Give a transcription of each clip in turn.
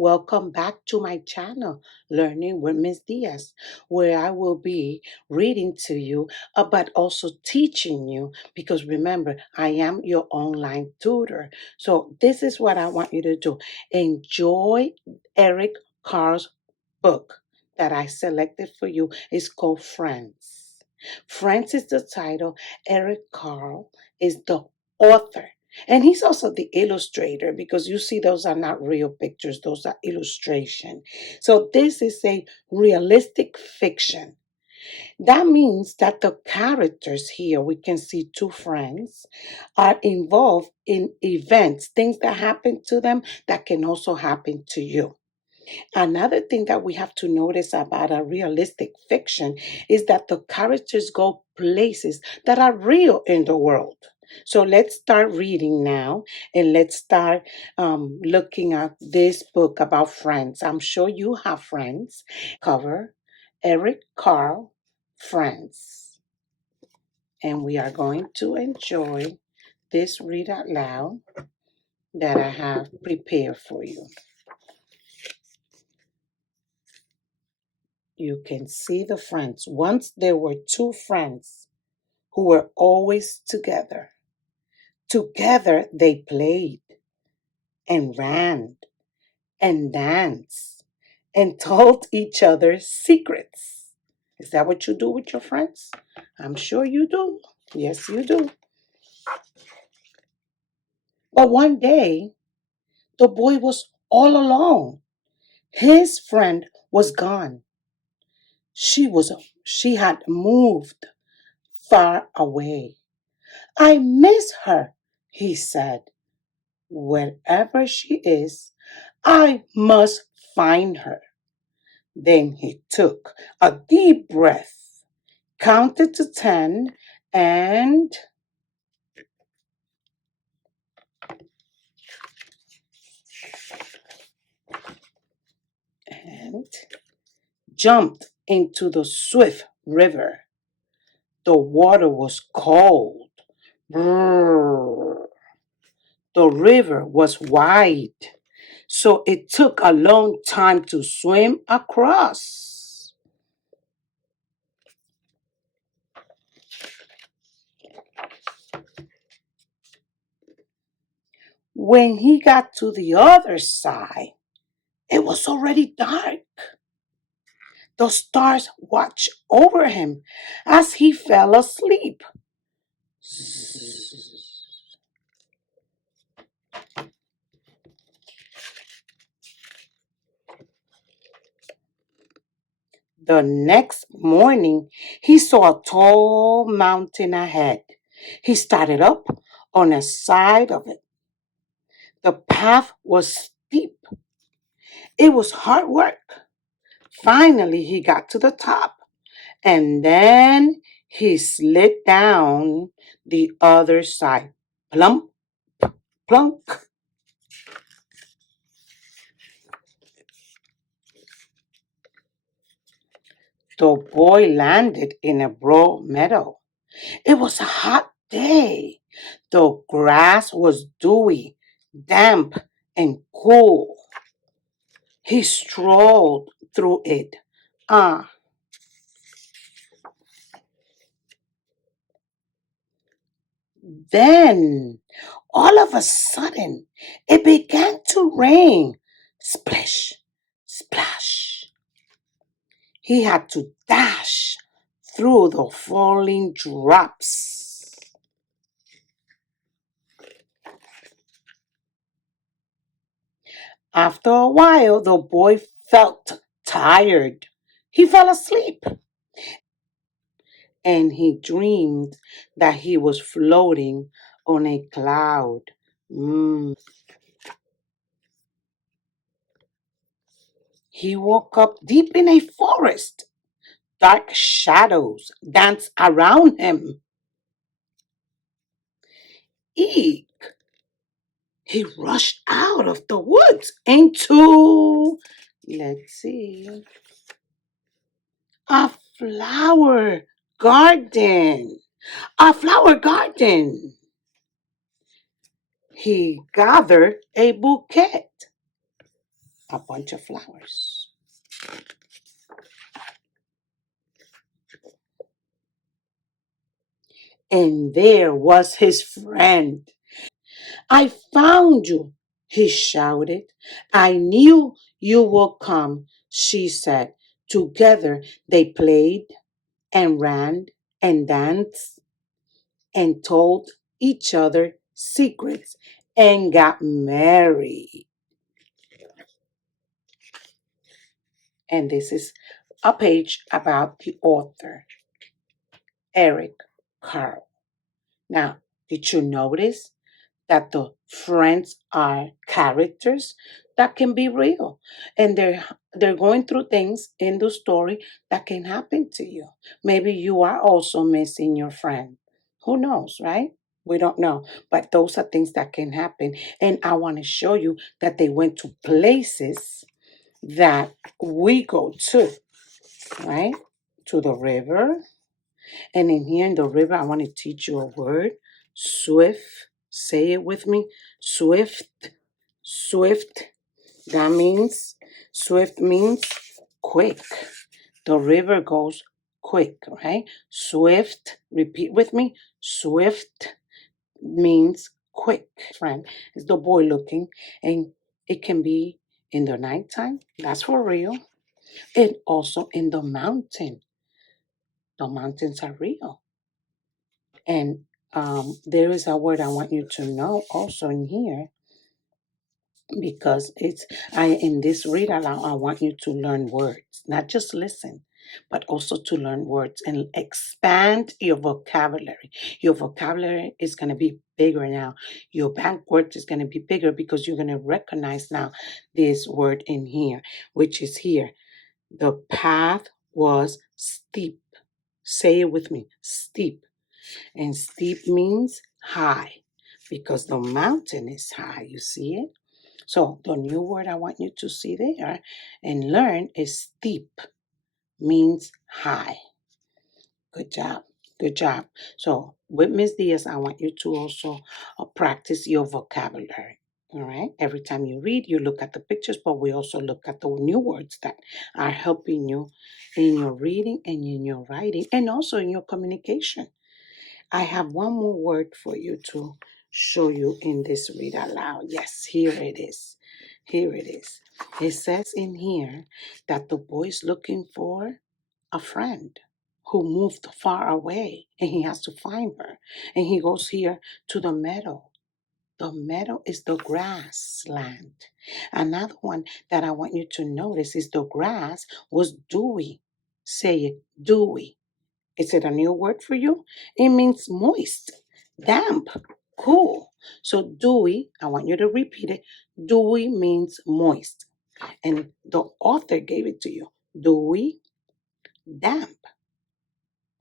Welcome back to my channel, Learning with Miss Diaz, where I will be reading to you, but also teaching you, because remember, I am your online tutor. So this is what I want you to do. Enjoy Eric Carle's book that I selected for you. It's called Friends. Friends is the title. Eric Carle is the author. And he's also the illustrator, because you see those are not real pictures, those are illustration. So this is a realistic fiction. That means that the characters here, we can see two friends, are involved in events, things that happen to them that can also happen to you. Another thing that we have to notice about a realistic fiction is that the characters go places that are real in the world. So let's start reading now, and let's start looking at this book about friends. I'm sure you have friends. Cover Eric Carle, Friends. And we are going to enjoy this read out loud that I have prepared for you. You can see the friends. Once there were two friends who were always together. Together they played and ran and danced and told each other secrets. Is that what you do with your friends? I'm sure you do. Yes, you do. But one day, the boy was all alone. His friend was gone. She had moved far away. I miss her, he said. Wherever she is, I must find her. Then he took a deep breath, counted to 10, and and jumped into the swift river. The water was cold. Brrr. The river was wide, so it took a long time to swim across. When he got to the other side, it was already dark. The stars watched over him as he fell asleep. The next morning, he saw a tall mountain ahead. He started up on a side of it. The path was steep. It was hard work. Finally, he got to the top, and then he slid down the other side. Plump, plunk. The boy landed in a broad meadow. It was a hot day. The grass was dewy, damp, and cool. He strolled through it. Ah, then all of a sudden it began to rain. Splish, splash. He had to dash through the falling drops. After a while, the boy felt tired. He fell asleep, and he dreamed that he was floating on a cloud. He woke up deep in a forest. Dark shadows danced around him. Eek! He rushed out of the woods into, let's see, a flower garden. A flower garden. He gathered a bouquet. a bunch of flowers. And there was his friend. I found you, he shouted. I knew you would come, she said. Together they played and ran and danced and told each other secrets and got married. And this is a page about the author, Eric Carle. Now, did you notice that the friends are characters that can be real, and they're going through things in the story that can happen to you? Maybe you are also missing your friend. Who knows, right? We don't know, but those are things that can happen. And I want to show you that they went to places that we go to, right? To the river. And in here in the river, I want to teach you a word, swift. Say it with me, swift, swift. That means, swift means quick. The river goes quick, right? Swift, repeat with me, swift means quick. Friend, is the boy looking, and it can be in the nighttime, that's for real, and also in the mountain. The mountains are real. And there is a word I want you to know also in here, because it's I in this read aloud I want you to learn words, not just listen, but also to learn words and expand your vocabulary. Your vocabulary is going to be bigger now. Your bank words is going to be bigger because you're going to recognize now this word in here, which is here. The path was steep. Say it with me, steep. And steep means high, because the mountain is high. You see it? So the new word I want you to see there and learn is steep, means high. Good job. Good job. So with Miss Diaz, I want you to also practice your vocabulary. All right. Every time you read, you look at the pictures, but we also look at the new words that are helping you in your reading and in your writing and also in your communication. I have one more word for you to show you in this read aloud. Yes, here it is. Here it is. It says in here that the boy is looking for a friend who moved far away and he has to find her. And he goes here to the meadow. The meadow is the grassland. Another one that I want you to notice is the grass was dewy. Say it, dewy. Is it a new word for you? It means moist, damp, cool. So dewy, I want you to repeat it. Dewy means moist. And the author gave it to you. Dewy, damp.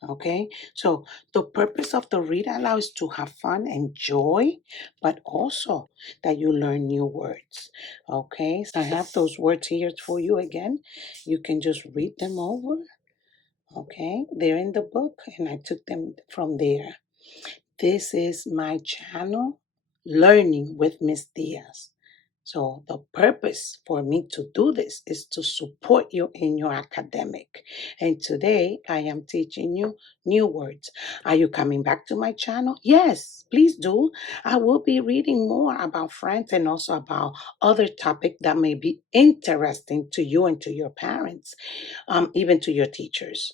Okay, so the purpose of the read aloud is to have fun and joy, but also that you learn new words. Okay, so I have those words here for you again. You can just read them over. Okay, they're in the book and I took them from there. This is my channel, Learning with Miss Diaz. So the purpose for me to do this is to support you in your academic. And today I am teaching you new words. Are you coming back to my channel? Yes, please do. I will be reading more about friends and also about other topics that may be interesting to you and to your parents, even to your teachers.